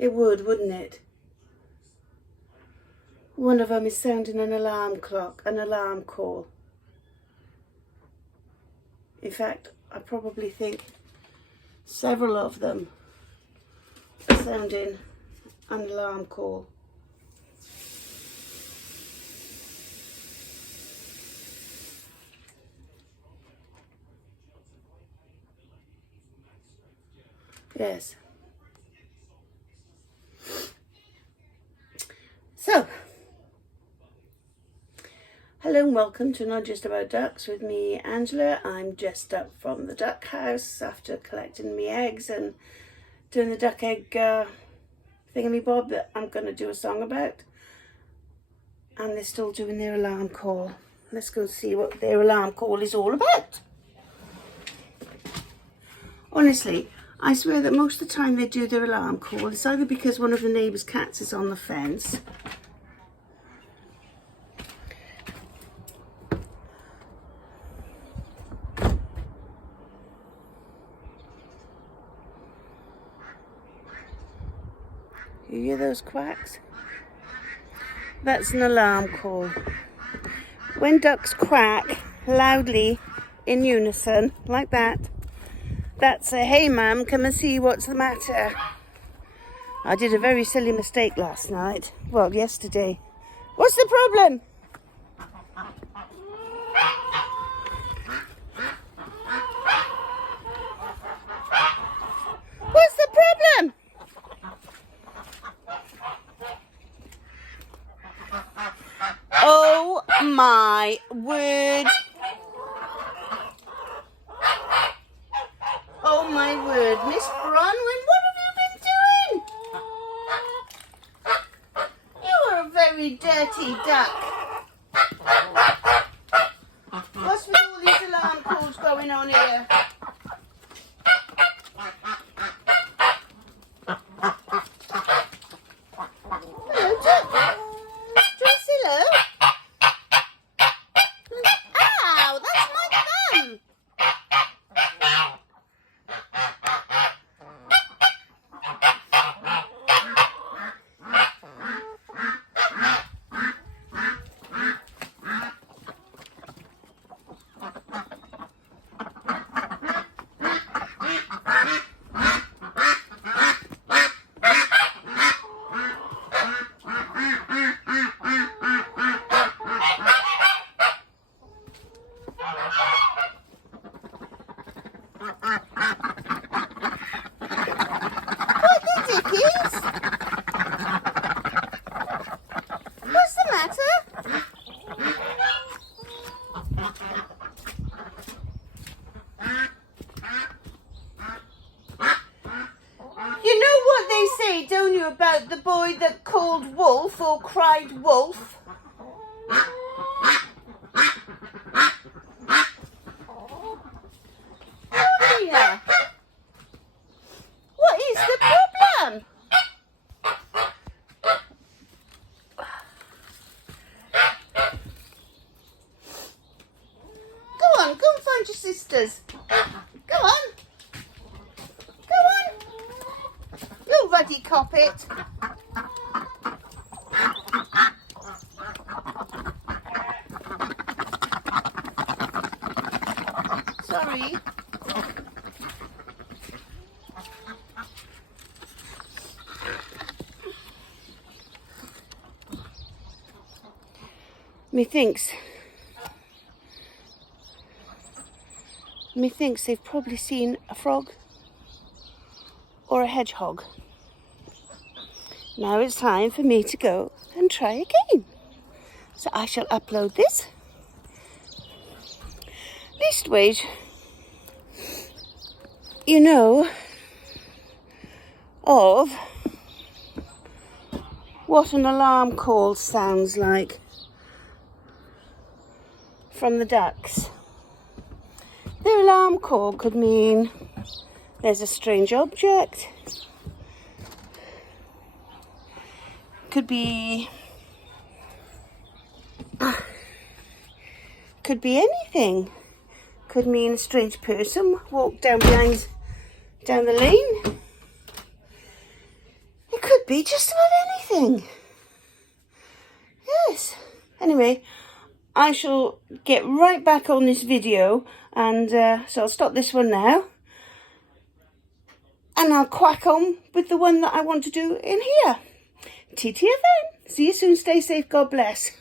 It would, wouldn't it? One of them is sounding an alarm clock, an alarm call. In fact, I probably think several of them are sounding an alarm call. Yes. So, hello and welcome to Not Just About Ducks with me, Angela. I'm just up from the duck house after collecting my eggs and doing the duck egg thingamy-bob that I'm going to do a song about. And they're still doing their alarm call. Let's go see what their alarm call is all about. Honestly, I swear that most of the time they do their alarm call, it's either because one of the neighbour's cats is on the fence, you hear those quacks? That's an alarm call. When ducks quack loudly in unison, like that, that's a, hey mum, come and see what's the matter. I did a very silly mistake last night. Well, yesterday. What's the problem? What's the problem? Oh my word. Oh my word, Miss Bronwyn, what have you been doing? You are a very dirty duck. What's with all these alarm calls going on here? Hello, duck. Do I say hello? Ow, that's my thumb. What the dickies? What's the matter? You know what they say, don't you, about the boy that called wolf or cried wolf? Oh dear. What is the problem? Go on, go and find your sisters. Go on. Go on. You ruddy coppet. Sorry. Methinks they've probably seen a frog or a hedgehog. Now it's time for me to go and try again. So I shall upload this. Leastways, you know of what an alarm call sounds like from the ducks. Their alarm call could mean there's a strange object. Could be anything. Could mean a strange person walked down the lane. It could be just about anything. Yes. Anyway, I shall get right back on this video, and so I'll stop this one now. And I'll quack on with the one that I want to do in here. TTFN. See you soon. Stay safe. God bless.